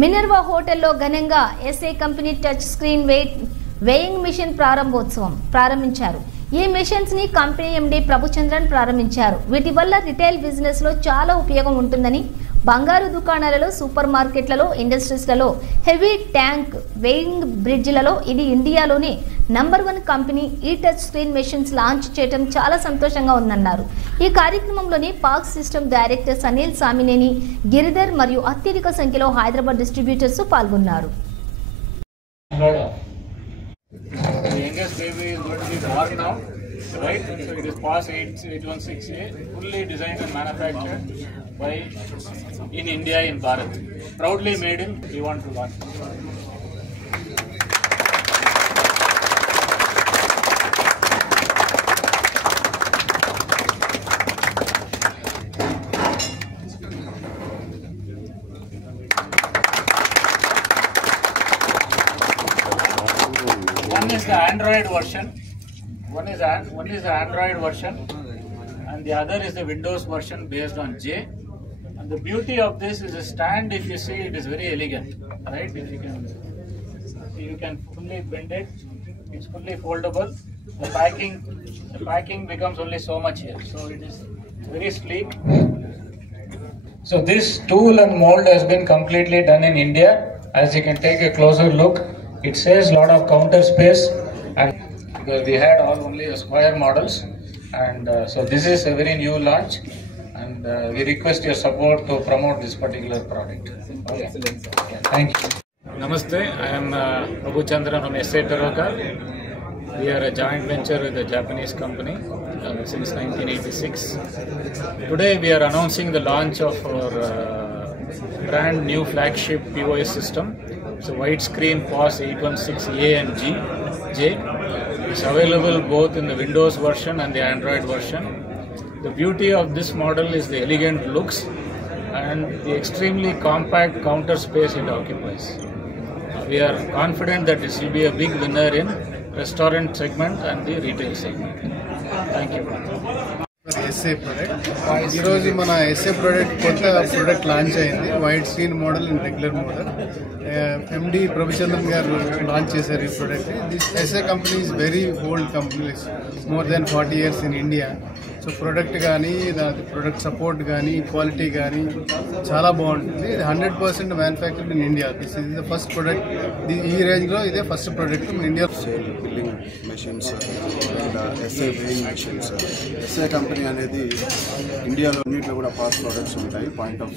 మినర్వా హోటల్లో ఘనంగా S A company touch screen weighing machine ప్రారంభించారు. ఈ మిషన్స్ ని కంపెనీ ఎండి ప్రభుచంద్రన్ ప్రారంభించారు. వీటి వల్ల రిటైల్ బిజినెస్ లో చాలా ఉపయోగం ఉంటుందని, బంగారు దుకాణాలలో, సూపర్ మార్కెట్లలో, ఇండస్ట్రీస్లలో, హెవీ ట్యాంక్ వేయింగ్ బ్రిడ్జ్లలో ఇది ఇండియాలోనే నంబర్ 1 కంపెనీ ఈ టచ్ స్క్రీన్ మెషిన్స్ లాంచ్ చేయడం చాలా సంతోషంగా ఉందన్నారు. ఈ కార్యక్రమంలోని park system directors Anil Samineni, Giridhar మరియు అత్యధిక సంఖ్యలో హైదరాబాద్ డిస్ట్రిబ్యూటర్స్ పాల్గొన్నారు. The youngest baby is going to be born now, right? So it is PAS 816A, fully designed and manufactured by in India, in Bharat. Proudly made in, we want to launch. One is the Android version. One is the Android version, and the other is the Windows version based on J. And the beauty of this is a stand. If you see, it is very elegant, right? If you can fully bend it. It's fully foldable. The packing becomes only so much here, so it is very sleek. So this tool and mold has been completely done in India. As you can take a closer look, it saves a lot of counter space, and because we had only square models, and so this is a very new launch, and we request your support to promote this particular product. Okay. Yeah, thank you. Namaste, I am Prabhuchandran from SA Taroka. We are a joint venture with a Japanese company since 1986. Today we are announcing the launch of our brand new flagship POS system. It's a widescreen POS 816A and J. It's available both in the Windows version and the Android version. The beauty of this model is the elegant looks and the extremely compact counter space it occupies. We are confident that this will be a big winner in restaurant segment and the retail segment. Thank you. SA product ఈరోజు మన SA కొత్త product launch అయింది. White screen model and regular model. MD Prabhuchandran garu launch చేశారు ఈ product. This SA company is very old company, more than 40 years in India. So product కానీ, product support కానీ, quality కానీ చాలా బాగుంటుంది. ఇది 100% manufactured in India. This is the first product. ఈ రేంజ్లో ఇదే first product in India. Billing machines and SA weighing machines. SA company అనేది ఇండియాలో అన్నింటిలో కూడా పాస్ ప్రోడక్ట్స్ ఉంటాయి. Point of